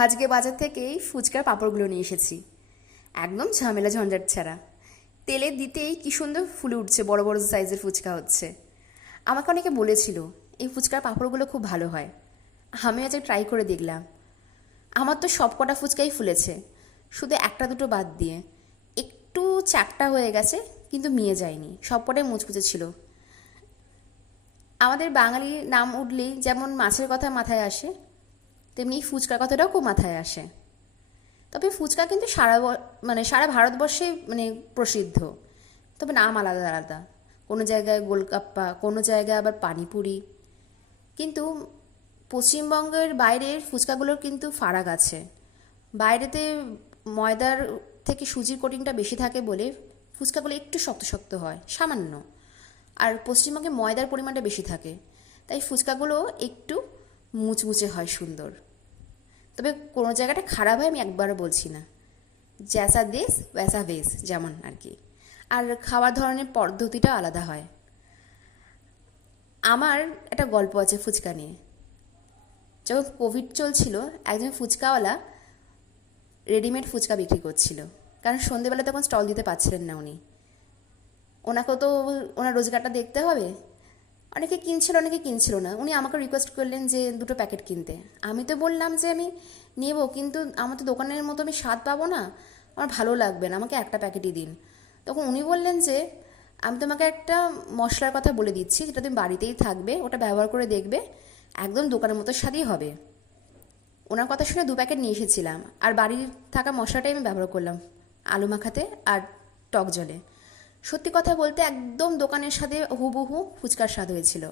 আজকে বাজার থেকে এই ফুচকার পাঁপড়গুলো নিয়ে এসেছি। একদম ঝামেলা ঝঞ্ঝাট ছাড়া। তেলে দিতেই কি সুন্দর ফুলে উঠছে, বড় বড় সাইজের ফুচকা হচ্ছে। আমাকে অনেকে বলেছিল এই ফুচকার পাঁপড়গুলো খুব ভালো হয়। আমি আজ ট্রাই করে দেখলাম। আমার তো সব কটা ফুচকাই ফুলেছে, শুধু একটা দুটো বাদ দিয়ে। একটু চ্যাপটা হয়ে গেছে, কিন্তু মিয়ে যায়নি, সব কটাই মুচমুচে ছিল। আমাদের বাঙালির নাম উঠলেই যেমন মাছের কথা মাথায় আসে, তেমনি ফুচকার কথাটাও খুব মাথায় আসে। তবে ফুচকা কিন্তু সারা ভারতবর্ষে প্রসিদ্ধ। তবে নাম আলাদা আলাদা। কোনো জায়গায় গোলগাপ্পা, কোনো জায়গায় আবার পানিপুরি। কিন্তু পশ্চিমবঙ্গের বাইরের ফুচকাগুলোর কিন্তু ফারাক আছে। বাইরেতে ময়দার থেকে সুজির কোটিংটা বেশি থাকে বলে ফুচকাগুলো একটু শক্ত শক্ত হয় সামান্য। আর পশ্চিমবঙ্গে ময়দার পরিমাণটা বেশি থাকে, তাই ফুচকাগুলো একটু মুচমুচে হয়, সুন্দর। তবে কোনো জায়গাটা খারাপ হয় আমি একবারও বলছি না। জ্যাসা দেশ ব্যাসা ভেস, যেমন আর কি। আর খাওয়ার ধরনের পদ্ধতিটা আলাদা হয়। আমার একটা গল্প আছে ফুচকা নিয়ে। যখন কোভিড চলছিল, একজন ফুচকাওয়ালা রেডিমেড ফুচকা বিক্রি করছিল, কারণ সন্ধেবেলা তখন স্টল দিতে পারছিলেন না উনি। ওনাকেও তো ওনার রোজগারটা দেখতে হবে। অনেকে কিনছিল, অনেকে কিনছিল না। উনি আমাকে রিকোয়েস্ট করলেন যে দুটো প্যাকেট কিনতে। আমি তো বললাম যে আমি নেব, কিন্তু আমার তো দোকানের মতো আমি স্বাদ পাবো না, আমার ভালো লাগবে না, আমাকে একটা প্যাকেটই দিন। তখন উনি বললেন যে আমি তোমাকে একটা মশলার কথা বলে দিচ্ছি, যেটা তুমি বাড়িতেই থাকবে, ওটা ব্যবহার করে দেখবে, একদম দোকানের মতো স্বাদই হবে। ওনার কথা শুনে দু প্যাকেট নিয়ে এসেছিলাম, আর বাড়ির থাকা মশলাটাই আমি ব্যবহার করলাম আলু মাখাতে আর টক জলে। সত্যি কথা বলতে একদম দোকানের সাথে হুবহু ফুচকার স্বাদ হয়েছিল।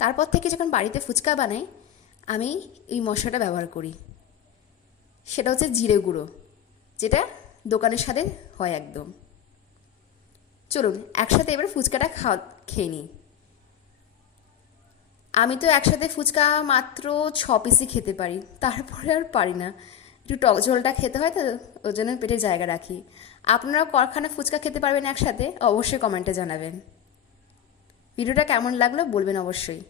তারপর থেকে যখন বাড়িতে ফুচকা বানাই, আমি এই মশলাটা ব্যবহার করি। সেটা হচ্ছে জিরে গুঁড়ো, যেটা দোকানের সাথে হয় একদম। চলুন একসাথে এবার ফুচকাটা খেয়ে নিই। আমি তো একসাথে ফুচকা মাত্র 6 পিসই খেতে পারি, তারপরে আর পারি না। একটু টক ঝোলটা খেতে হয় তো, ওই জন্য পেটে জায়গা রাখি। আপনারা কখানা ফুচকা খেতে পারবেন একসাথে, অবশ্যই কমেন্টে জানাবেন। ভিডিওটা কেমন লাগলো বলবেন অবশ্যই।